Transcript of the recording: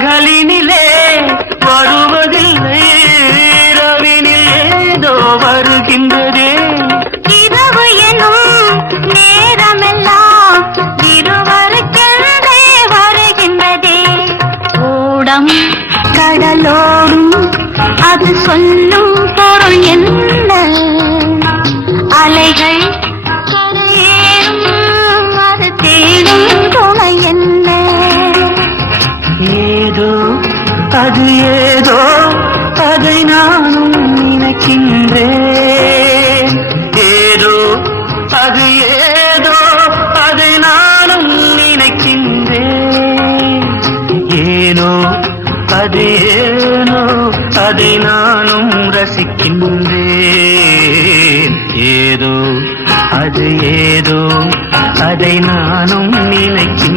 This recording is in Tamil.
பகலினிலே வருவதில்லை இரவினில் ஏதோ வருகின்றதே. இரவு எனும் நேரமெல்லாம் இருவருக்கென்றே வருகின்றதே. ஓடம் கடலோடும் அது சொல்லும் ஏதோ அது ஏதோ அதை நானும் நினைக்கின்றேன் ஏதோ அது ஏதோ அதை நானும் நினைக்கின்றேன். ஏனோ அது ஏனோ அதை நானும் ரசிக்கின்றேன். ஏதோ அது ஏதோ அதை நானும் நினைக்கின்றேன்.